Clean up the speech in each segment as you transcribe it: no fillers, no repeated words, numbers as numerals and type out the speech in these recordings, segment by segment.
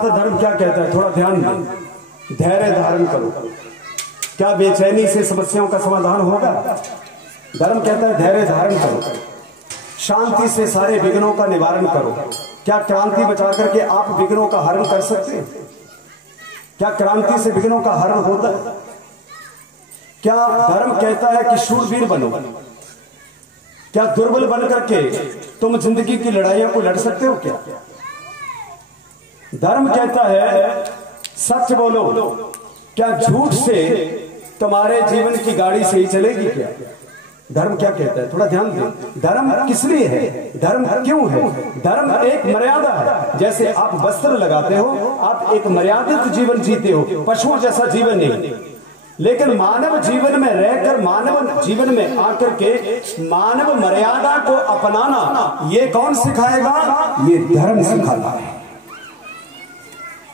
धर्म क्या कहता है, थोड़ा ध्यान दो। धैर्य धारण करो। क्या बेचैनी से समस्याओं का समाधान होगा? धर्म कहता है धैर्य धारण करो। शांति से सारे विघ्नों का निवारण करो। क्या क्रांति बचा करके आप विघ्नों का हरण कर सकते हैं? क्या क्रांति से विघ्नों का हरण होता है? क्या धर्म कहता है कि शूरवीर बनो? क्या दुर्बल बन करके तुम जिंदगी की लड़ाइयों को लड़ सकते हो? क्या धर्म कहता है सच बोलो। क्या झूठ से तुम्हारे जीवन की गाड़ी सही चलेगी? क्या धर्म क्या कहता है? थोड़ा ध्यान दो। धर्म किस लिए है? धर्म क्यों है? धर्म एक मर्यादा है। जैसे आप वस्त्र लगाते हो, आप एक मर्यादित जीवन जीते हो, पशुओं जैसा जीवन नहीं। लेकिन मानव जीवन में रहकर, मानव जीवन में आकर के मानव मर्यादा को अपनाना, ये कौन सिखाएगा? ये धर्म सिखाता है।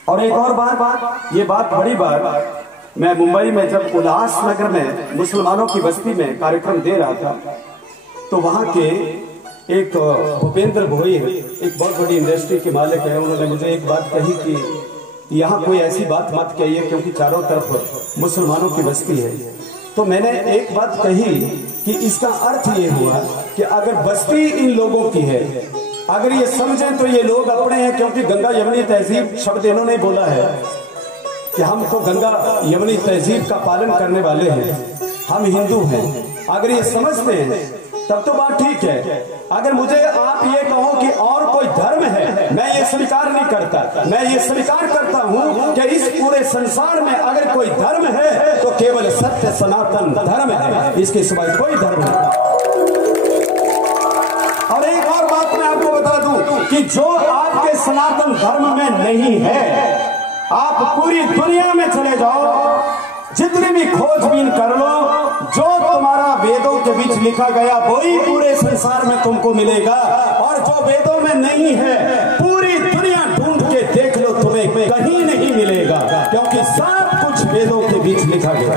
और एक और बात, ये बात बड़ी बात, मैं मुंबई में जब उल्लासनगर में मुसलमानों की बस्ती में कार्यक्रम दे रहा था, तो वहां के एक भूपेंद्र भोई, एक बहुत बड़ी इंडस्ट्री के मालिक है, उन्होंने मुझे एक बात कही कि यहाँ कोई ऐसी बात मत कहिए क्योंकि चारों तरफ मुसलमानों की बस्ती है। तो मैंने एक बात कही कि इसका अर्थ ये हुआ कि अगर बस्ती इन लोगों की है, अगर ये समझें तो ये लोग अपने हैं, क्योंकि गंगा यमुनी तहजीब शब्द इन्होंने बोला है कि हम तो गंगा यमुनी तहजीब का पालन करने वाले हैं, हम हिंदू हैं। अगर ये समझते हैं तब तो बात ठीक है। अगर मुझे आप ये कहो कि और कोई धर्म है, मैं ये स्वीकार नहीं करता। मैं ये स्वीकार करता हूं कि इस पूरे संसार में अगर कोई धर्म है तो केवल सत्य सनातन धर्म है, इसके सिवाय कोई धर्म नहीं। और एक और बात मैं आपको बता दूं कि जो आपके सनातन धर्म में नहीं है, आप पूरी दुनिया में चले जाओ, जितनी भी खोजबीन कर लो, जो तुम्हारा वेदों के बीच लिखा गया वही पूरे संसार में तुमको मिलेगा। और जो वेदों में नहीं है, पूरी दुनिया ढूंढ के देख लो, तुम्हें कहीं नहीं मिलेगा, क्योंकि सब कुछ वेदों के बीच लिखा गया।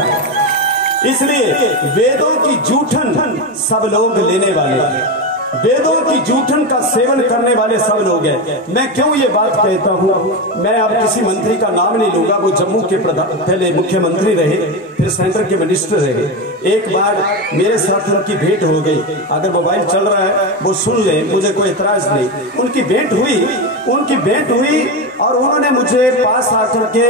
इसलिए वेदों की जूठन सब लोग लेने वाले, वेदों की जूठन का सेवन करने वाले सब लोग हैं। मैं क्यों ये बात कहता हूँ? मैं अब किसी मंत्री का नाम नहीं लूंगा, वो जम्मू के पहले मुख्यमंत्री रहे, फिर सेंटर के मिनिस्टर रहे। एक बार मेरे साथ उनकी भेंट हो गई, अगर मोबाइल चल रहा है वो सुन ले, मुझे कोई एतराज नहीं। उनकी भेंट हुई और उन्होंने मुझे पास आकर के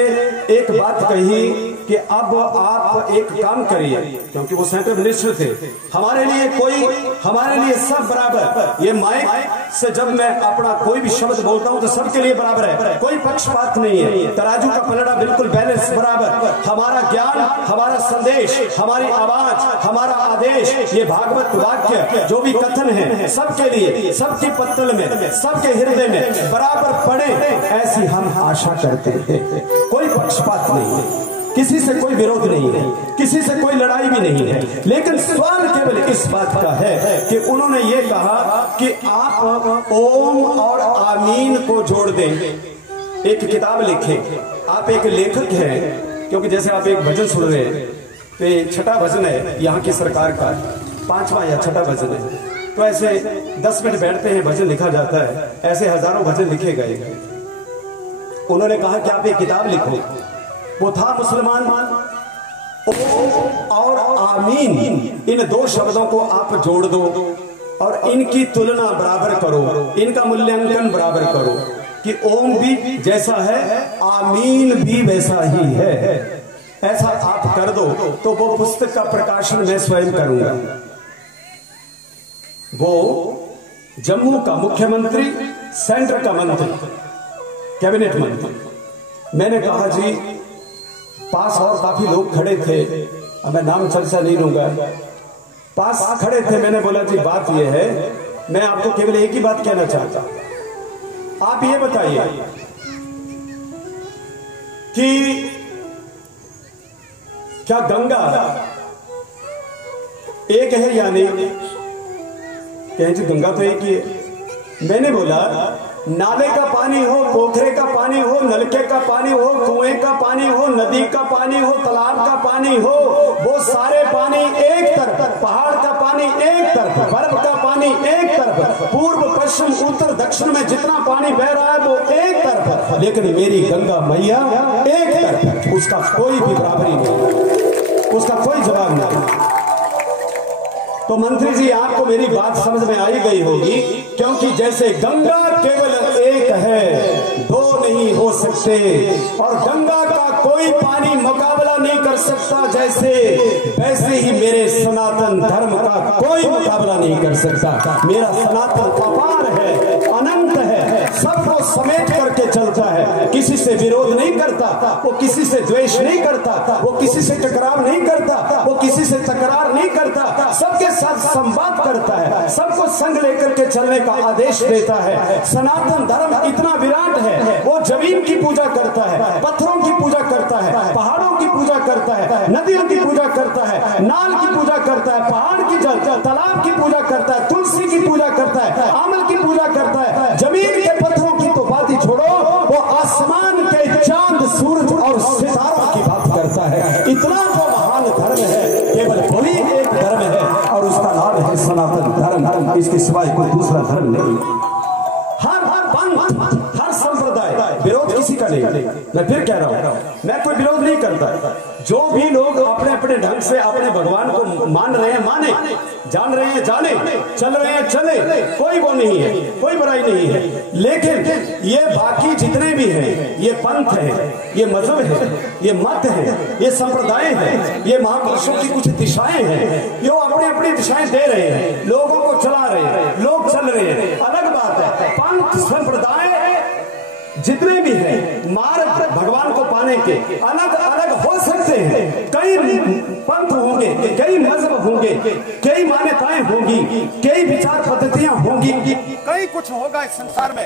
एक बात कही कि अब आप एक काम करिए, क्योंकि वो सेंट्रल मिनिस्टर थे, हमारे लिए सब बराबर। ये माइक से जब मैं अपना कोई भी शब्द बोलता हूं तो सबके लिए बराबर है, कोई पक्षपात नहीं है, तराजू का पलड़ा बिल्कुल बैलेंस बराबर। हमारा ज्ञान, हमारा संदेश, हमारी आवाज, हमारा आदेश, ये भागवत वाक्य जो भी कथन है, सबके लिए, सबकी पत्तल में, सबके हृदय में बराबर पड़े, ऐसी हम आशा करते हैं। कोई पक्षपात नहीं है, किसी से कोई विरोध नहीं है, किसी से कोई लड़ाई भी नहीं है। लेकिन सवाल केवल इस बात का है कि उन्होंने ये कहा कि आप ओम और आमीन को जोड़ दें, एक किताब लिखें। आप एक लेखक हैं, क्योंकि जैसे आप एक भजन सुन रहे हैं तो ये छठा भजन है यहाँ की सरकार का, 5वां या छठा भजन है। तो ऐसे 10 मिनट बैठते हैं, भजन लिखा जाता है, ऐसे हजारों भजन लिखे गए। उन्होंने कहा कि आप एक किताब लिखो। वो था मुसलमान। ओम और आमीन, इन दो शब्दों को आप जोड़ दो और इनकी तुलना बराबर करो, इनका मूल्यांकन बराबर करो कि ओम भी जैसा है, आमीन भी वैसा ही है। ऐसा आप कर दो तो वो पुस्तक का प्रकाशन मैं स्वयं करूंगा। वो जम्मू का मुख्यमंत्री, सेंटर का मंत्री, कैबिनेट मंत्री। मैंने कहा जी, पास और काफी लोग खड़े थे, अब मैं नाम चर्चा नहीं लूंगा, पास खड़े थे। मैंने बोला जी बात यह है, मैं आपको केवल एक ही बात कहना चाहता हूं। आप ये बताइए कि क्या गंगा एक है या नहीं? कहें जी गंगा तो एक ही है। मैंने बोला नाले का पानी हो, पोखरे का पानी हो, नलके का पानी हो, कुएं का पानी हो, नदी का पानी हो, तालाब का पानी हो, वो सारे पानी एक तरफ, पहाड़ का पानी एक तरफ, बर्फ का पानी एक तरफ, पूर्व पश्चिम उत्तर दक्षिण में जितना पानी बह रहा है वो एक तरफ, लेकिन मेरी गंगा मैया एक तरफ, उसका कोई भी बराबरी नहीं, उसका कोई जवाब नहीं। तो मंत्री जी आपको मेरी बात समझ में आई गई होगी, क्योंकि जैसे गंगा केवल एक है, दो नहीं हो सकते, और गंगा का कोई पानी मुकाबला नहीं कर सकता जैसे, वैसे ही मेरे सनातन धर्म का कोई मुकाबला नहीं कर सकता। मेरा सनातन अपार है, अनंत है, सबको समेट करके चलता है, किसी से विरोध नहीं करता, वो किसी से द्वेष नहीं करता, वो किसी से टकराव नहीं करता, वो किसी से तकरार नहीं करता, सबके साथ संवाद करता है, सबको संग लेकर के चलने का आदेश देता है। सनातन धर्म इतना विराट है, वो जमीन की पूजा करता है, पत्थरों की पूजा करता है, पहाड़ों की पूजा करता है, नदियों की पूजा करता है, नाल की पूजा करता है, पहाड़ की जल तालाब की पूजा करता है, तुलसी की पूजा करता है, आमल की पूजा करता है। जमीन के पत्थरों की तो बात ही छोड़ो, वो आसमान के चांद सूरज और सितारों की बात करता है। इतना जो महान धर्म है, केवल वही एक धर्म है, और उसका नाम है सनातन धर्म। इसके सिवाय कोई दूसरा धर्म नहीं। हर पंथ, हर संप्रदाय, विरोध किसी का नहीं। मैं फिर कह रहा हूं, मैं कोई विरोध नहीं करता। जो भी लोग अपने अपने ढंग से अपने भगवान को मान रहे हैं माने, जान रहे हैं जाने, चल रहे हैं चले, कोई वो नहीं है, कोई बुराई नहीं है। लेकिन ये बाकी जितने भी हैं, ये पंथ है, ये मजहब है, ये मत है, ये संप्रदाय है, ये महापुरुषों की कुछ दिशाएं हैं, जो अपनी अपनी दिशाएं दे रहे हैं, लोगों को चला रहे हैं, लोग चल रहे हैं, अलग बात है। पंथ संप्रदाय जितने भी हैं, मार्ग भगवान को पाने के अलग अलग हो सकते हैं। कई पंथ होंगे, कई मजहब होंगे, कई मान्यताएं होंगी, कई विचार पद्धतियां होंगी, कई कुछ होगा इस संसार में।